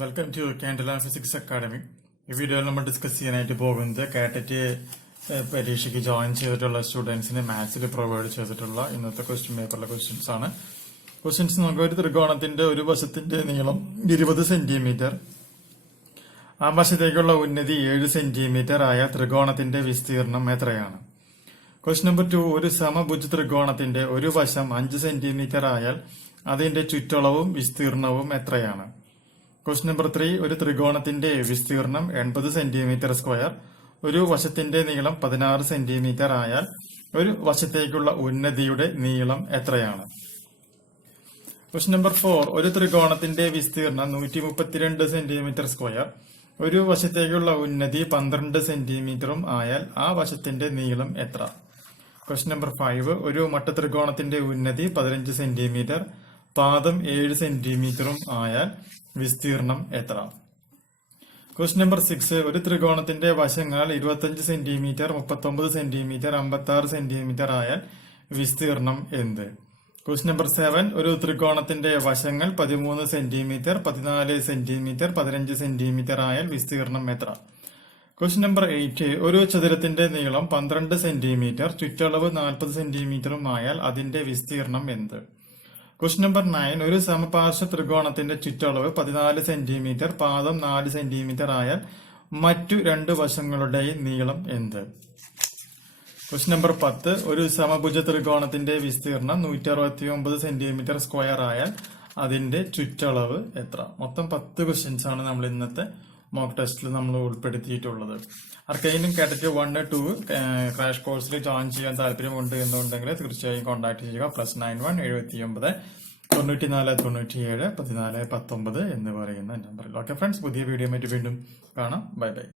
Welcome to K.TET physics academy. ഈ വീഡിയോയിൽ നമ്മൾ ഡിസ്കസ് ചെയ്യാനായിട്ട് പോകുന്നത് KTET പരീക്ഷയ്ക്ക് ജോയിൻ ചെയ്തിട്ടുള്ള സ്റ്റുഡൻസിന് മാത്സിൽ പ്രൊവൈഡ് ചെയ്തിട്ടുള്ള ഇന്നത്തെ ക്വസ്റ്റ്യൻ പേപ്പറിലെ ക്വസ്റ്റ്യൻസ് ആണ്. ക്വസ്റ്റ്യൻസ് നോക്കുക. ഒരു ത്രികോണത്തിന്റെ ഒരു വശത്തിന്റെ നീളം 20 സെന്റിമീറ്റർ, ആ വശത്തേക്കുള്ള ഉന്നതി 7 സെന്റിമീറ്റർ ആയ ത്രികോണത്തിന്റെ വിസ്തീർണം എത്രയാണ്? Question number 2. ഒരു സമഭുജ ത്രികോണത്തിന്റെ ഒരു വശം 5 സെന്റിമീറ്റർ ആയാൽ അതിന്റെ ചുറ്റളവും വിസ്തീർണവും എത്രയാണ്? Question number 3. ഒരു ത്രികോണത്തിന്റെ വിസ്തീർണം 80 സെന്റിമീറ്റർ സ്ക്വയർ, ഒരു വശത്തിന്റെ നീളം 16 സെന്റിമീറ്റർ ആയാൽ ഒരു വശത്തേക്കുള്ള ഉന്നതിയുടെ നീളം എത്രയാണ്? Question number 4. ഒരു ത്രികോണത്തിന്റെ വിസ്തീർണം 132 സെന്റിമീറ്റർ സ്ക്വയർ, ഒരു വശത്തേക്കുള്ള ഉന്നതി 12 സെന്റിമീറ്ററും ആയാൽ ആ വശത്തിന്റെ നീളം എത്ര? Question number 5. ഒരു മട്ടത്രികോണത്തിന്റെ ഉന്നതി 15 സെന്റിമീറ്റർ, പാദം 7 സെന്റിമീറ്ററും ആയാൽ വിസ്തീർണം എത്ര? Question number 6. ഒരു ത്രികോണത്തിന്റെ വശങ്ങൾ 25 സെന്റിമീറ്റർ, 39 സെന്റിമീറ്റർ, 56 സെന്റിമീറ്റർ ആയാൽ വിസ്തീർണം എന്ത്? Question number 7. ഒരു ത്രികോണത്തിന്റെ വശങ്ങൾ 13 സെന്റിമീറ്റർ, 14 സെന്റിമീറ്റർ, 15 സെന്റിമീറ്റർ ആയാൽ വിസ്തീർണം എത്ര? Question number 8. ഒരു ചതുരത്തിന്റെ നീളം 12 സെന്റിമീറ്റർ, ചുറ്റളവ് 40 സെന്റിമീറ്ററും ആയാൽ അതിന്റെ വിസ്തീർണം എന്ത്? Question number 9. ഒരു സമപാർശ്വ ത്രികോണത്തിന്റെ ചുറ്റളവ് 14 സെന്റിമീറ്റർ, പാദം 4 സെന്റിമീറ്റർ ആയാൽ മറ്റു രണ്ട് വശങ്ങളുടെയും നീളം എന്ത്? Question number 10. ഒരു സമഭുജ ത്രികോണത്തിന്റെ വിസ്തീർണം 169 സെന്റിമീറ്റർ സ്ക്വയർ ആയാൽ അതിന്റെ ചുറ്റളവ് എത്ര? മൊത്തം 10 ക്വസ്റ്റ്യൻസ് ആണ് നമ്മൾ ഇന്നത്തെ മോക്ക് ടെസ്റ്റിൽ നമ്മൾ ഉൾപ്പെടുത്തിയിട്ടുള്ളത്. ആർക്കെങ്കിലും KTET 1, 2 ക്രാഷ് കോഴ്സിൽ ജോയിൻ ചെയ്യാൻ താല്പര്യമുണ്ട് എന്നുണ്ടെങ്കിൽ തീർച്ചയായും കോൺടാക്ട് ചെയ്യുക. +91 79 94 97 14 19 എന്ന് പറയുന്ന നമ്പറിൽ. ഓക്കെ ഫ്രണ്ട്സ്, പുതിയ വീഡിയോ ആയിട്ട് വീണ്ടും കാണാം. Bye bye.